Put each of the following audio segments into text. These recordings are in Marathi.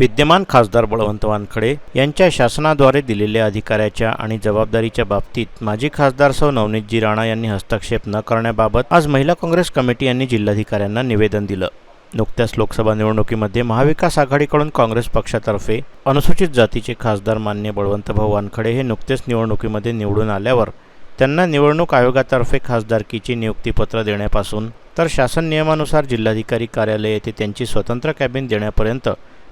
विद्यमान खासदार बळवंत वानखडे यांच्या शासनाद्वारे दिलेल्या अधिकाऱ्याच्या आणि जबाबदारीच्या बाबतीत माजी खासदार सौ नवनीतजी राणा यांनी हस्तक्षेप न करण्याबाबत आज महिला काँग्रेस कमिटी यांनी जिल्हाधिकाऱ्यांना निवेदन दिलं. नुकत्याच लोकसभा निवडणुकीमध्ये महाविकास आघाडीकडून काँग्रेस पक्षातर्फे अनुसूचित जातीचे खासदार मान्य बळवंतभाऊ वानखडे हे नुकतेच निवडणुकीमध्ये निवडून आल्यावर त्यांना निवडणूक आयोगातर्फे खासदारकीची नियुक्तीपत्र देण्यापासून तर शासन नियमानुसार जिल्हाधिकारी कार्यालय येथे त्यांची स्वतंत्र कॅबिन देण्यापर्यंत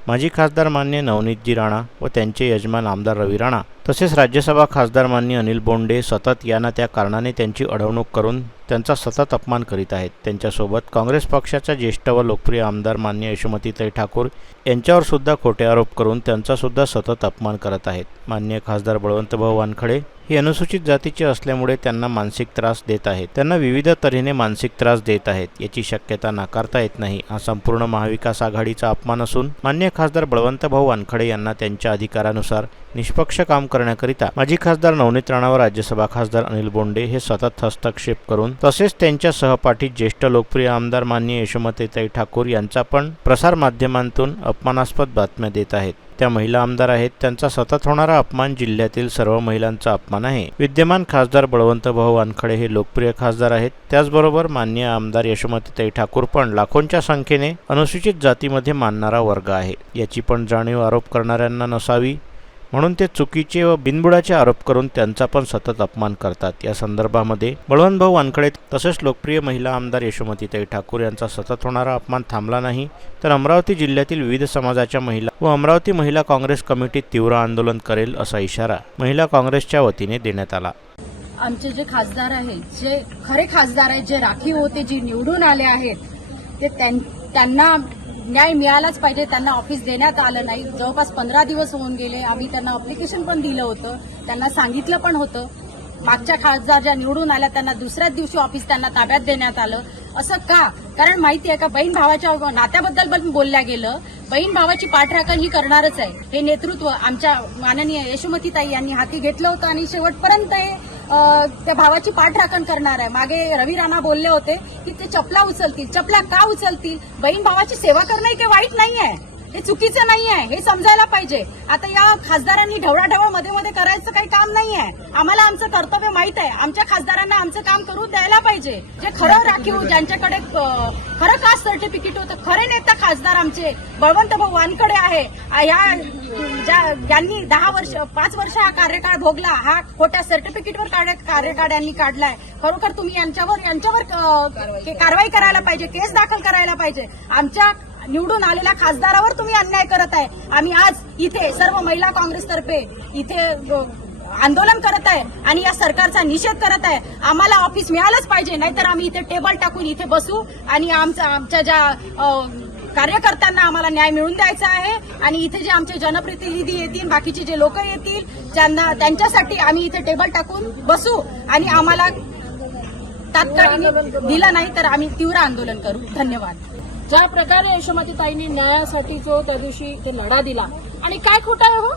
माजी खासदार मान्य नवनीतजी राणा व त्यांचे यजमान आमदार रवी राणा तसेच राज्यसभा खासदार मान्य अनिल बोंडे सतत यांना त्या कारणाने त्यांची अडवणूक करून त्यांचा सतत अपमान करीत आहेत. त्यांच्यासोबत काँग्रेस पक्षाच्या ज्येष्ठ व लोकप्रिय आमदार मान्य यशोमतीताई ठाकूर यांच्यावर सुद्धा खोटे आरोप करून त्यांचा सुद्धा सतत अपमान करत आहेत. मान्य खासदार बळवंतभाऊ वानखडे हे अनुसूचित जातीचे असल्यामुळे त्यांना मानसिक त्रास देत आहेत. त्यांना विविध तऱ्हेने मानसिक त्रास देत आहेत. याची शक्यता नाकारता येत नाही. हा संपूर्ण महाविकास आघाडीचा अपमान असून मान्य खासदार बळवंतभाऊ वानखडे यांना त्यांच्या अधिकारानुसार निष्पक्ष काम करण्याकरिता माजी खासदार नवनीत राणा व राज्यसभा खासदार अनिल बोंडे हे सतत हस्तक्षेप करून तसेच त्यांच्या सहपाठी ज्येष्ठ लोकप्रिय आमदार मान्य यशोमतीताई ठाकूर यांचा पण प्रसार माध्यमांतून अपमानास्पद बातम्या देत आहेत. त्या महिला आमदार आहेत त्यांचा सतत होणारा अपमान जिल्ह्यातील सर्व महिलांचा अपमान आहे. विद्यमान खासदार बळवंत भाऊ वानखडे हे लोकप्रिय खासदार आहेत. त्याचबरोबर मान्य आमदार यशोमतीताई ठाकूर पण लाखोंच्या संख्येने अनुसूचित जातीमध्ये मानणारा वर्ग आहे. याची पण जाणीव आरोप करणाऱ्यांना नसावी म्हणून ते चुकीचे व बिनबुडाचे आरोप करून त्यांचा पण सतत अपमान करतात. या संदर्भामध्ये बळवंतभाऊ वानखडे तसेच लोकप्रिय महिला आमदार यशोमतीताई ठाकूर यांचा सतत होणारा अपमान थांबला नाही. तर अमरावती जिल्ह्यातील विविध समाजाच्या महिला व अमरावती महिला काँग्रेस कमिटी तीव्र आंदोलन करेल असा इशारा महिला काँग्रेसच्या वतीने देण्यात आला. आमचे जे खासदार आहेत जे खरे खासदार आहेत जे राखीव होते जे निवडून आले आहेत ते त्यांना न्याय मिळालाच पाहिजे त्यांना ऑफिस देण्यात आलं नाही. जवळपास पंधरा दिवस होऊन गेले. आम्ही त्यांना अप्लिकेशन पण दिलं होतं. त्यांना सांगितलं पण होतं. मागच्या खासदार ज्या निवडून आल्या त्यांना दुसऱ्याच दिवशी ऑफिस त्यांना ताब्यात देण्यात आलं. असं का? कारण माहिती आहे का बहीण भावाच्या नात्याबद्दल पण बोलल्या गेलं. बहीण भावाची पाठराखण ही करणारच आहे. हे नेतृत्व आमच्या माननीय यशोमतीताई यांनी हाती घेतलं होतं आणि शेवटपर्यंत हे त्या भावाची पाठराखण करणार आहे. मागे रवी राणा बोलले होते की ते चपला उचलतील. चपला का उचलतील? बहीण भावाची सेवा करणं इथे काही वाईट नाही आहे हे चुकीचं नाही आहे हे समजायला पाहिजे. आता या खासदारांनी ढवळाढवळमध्ये मध्ये करायचं काही काम नाही आहे आम्हाला आमचं कर्तव्य माहीत आहे. आमच्या खासदारांना आमचं काम करू द्यायला पाहिजे. जे खरं राखीव ज्यांच्याकडे खरं कास्ट सर्टिफिकेट होतं खरे नेता खासदार आमचे बळवंत भाऊ वानकडे आहे. या ज्या- ज्यांनी दहा वर्ष पाच वर्ष हा कार्यकाळ भोगला हा खोट्या सर्टिफिकेटवर कार्य- कार्यकाळ यांनी काढलाय. खरोखर तुम्ही यांच्यावर यांच्यावर कारवाई करायला पाहिजे केस दाखल करायला पाहिजे. आमच्या निवडून आलेल्या खासदारावर तुम्ही अन्याय करत आहे. आम्ही आज इथे सर्व महिला काँग्रेसतर्फे इथे आंदोलन करत आहे आणि या सरकारचा निषेध करत आहे. आम्हाला ऑफिस मिळालंच पाहिजे नाहीतर आम्ही इथे टेबल टाकून इथे बसू आणि आमचा आमच्या ज्या कार्यकर्त्यांना आम्हाला न्याय मिळून द्यायचा आहे आणि इथे जे आमचे जनप्रतिनिधी येतील बाकीचे जे लोक येतील ज्यांना त्यांच्यासाठी आम्ही इथे टेबल टाकून बसू आणि आम्हाला तात्काळ दिलं नाही तर आम्ही तीव्र आंदोलन करू. धन्यवाद. ज्या प्रकारे यशोमतीताईंनी न्यायासाठी जो त्या दिवशी तो लढा दिला आणि काय खोट आहे हो?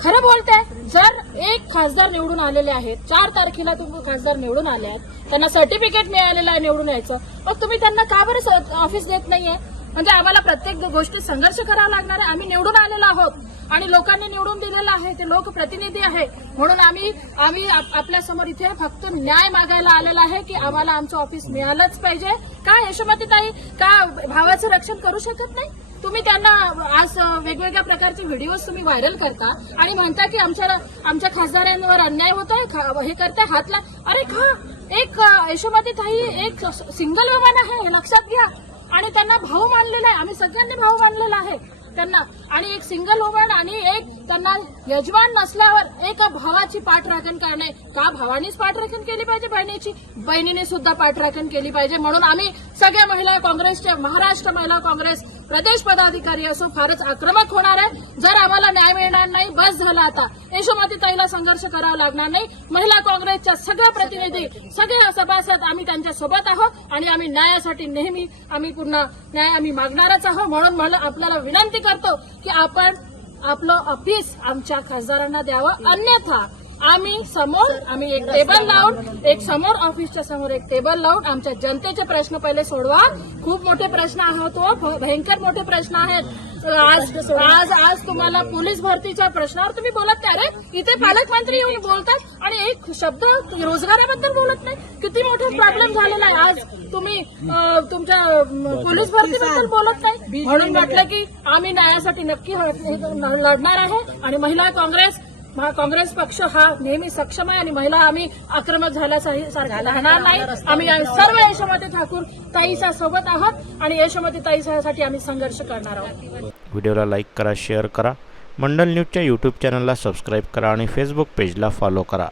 खरं बोलते जर एक खासदार निवडून आलेले आहेत चार तारखेला तुम्ही खासदार निवडून आले आहेत त्यांना सर्टिफिकेट मिळालेलं आहे निवडून यायचं मग तुम्ही त्यांना का बरं स- ऑफिस देत नाहीये? म्हणजे आम्हाला प्रत्येक गोष्टी संघर्ष करावा लागणार आहे. आम्ही निवडून आलेलो आहोत. आणि लोकांनी निवडून दिलेलं आहे. ते लोकप्रतिनिधी आहे. म्हणून आम्ही आम्ही आप- आपल्यासमोर इथे फक्त न्याय मागायला आलेला आहे की आम्हाला आमचं ऑफिस मिळालंच पाहिजे. का यशोमतीताई? का भावाचं रक्षण करू शकत नाही? तुम्ही त्यांना आज वेगवेगळ्या प्रकारचे व्हिडिओज तुम्ही व्हायरल करता आणि म्हणता की आमच्या आमच्या खासदारांवर अन्याय होतोय खा- हे करताय हातला अरे खा एक यशोमती ताई एक सिंगल वुमन आहे. हे लक्षात घ्या. आणि त्यांना भाऊ मानलेला आहे. आम्ही सगळ्यांनी भाऊ मानलेला आहे. त्यांना आणि एक सिंगल वुमन आणि एक त्यांना यजमान नसल्यावर एका भावाची पाठराखण करणे. का भावानीच पाठराखण केली पाहिजे बहिणीची? बहिणीने सुद्धा पाठराखण केली पाहिजे. म्हणून आम्ही सगळ्या महिला काँग्रेसच्या महाराष्ट्र महिला काँग्रेस प्रदेश पदाधिकारी असो फारच आक्रमक होणार आहे. जर आम्हाला न्याय मिळणार नाही बस झाला आता. यशोमतीताईला संघर्ष करावा लागणार नाही. महिला काँग्रेसच्या सगळ्या प्रतिनिधी सगळे सभासद आम्ही त्यांच्यासोबत आहोत आणि आम्ही न्यायासाठी नेहमी आम्ही पूर्ण न्याय आम्ही मागणारच आहोत. म्हणून मला आपल्याला विनंती करतो की आपण आपलं ऑफिस आमच्या खासदारांना द्यावं. अन्यथा आम्ही समोर आम्ही एक टेबल लावून एक समोर ऑफिसच्या समोर एक टेबल लावून आमच्या जनतेचे प्रश्न पहिले सोडवा. खूप मोठे प्रश्न आहोत हो, भ- भयंकर मोठे प्रश्न आहेत. आज आज आज तुम्हाला पोलीस भरतीच्या प्रश्नावर तुम्ही बोलत नाही अरे इथे पालकमंत्री येऊन बोलतात आणि एक शब्द रोजगाराबद्दल बोलत नाही. किती मोठा प्रॉब्लेम झालेला आहे. आज तुम्ही तुमच्या पोलीस भरतीबद्दल बोलत नाही. म्हणून म्हटलं की आम्ही न्यायासाठी नक्की लढणार आहे आणि महिला काँग्रेस काँग्रेस पक्ष हा नेहमी सक्षम आहे आणि महिला आम्ही आक्रमक झाल्यासारखा राहणार नाही. आम्ही आम्ही सर्व यशोमती ठाकूर ताईच्या सोबत आहोत आणि यशोमती ताईसाठी आम्ही संघर्ष करणार आहोत. व्हिडिओला लाईक करा शेअर करा. मंडल न्यूजच्या यूट्यूब चॅनलला सबस्क्राईब करा आणि फेसबुक पेजला फॉलो करा.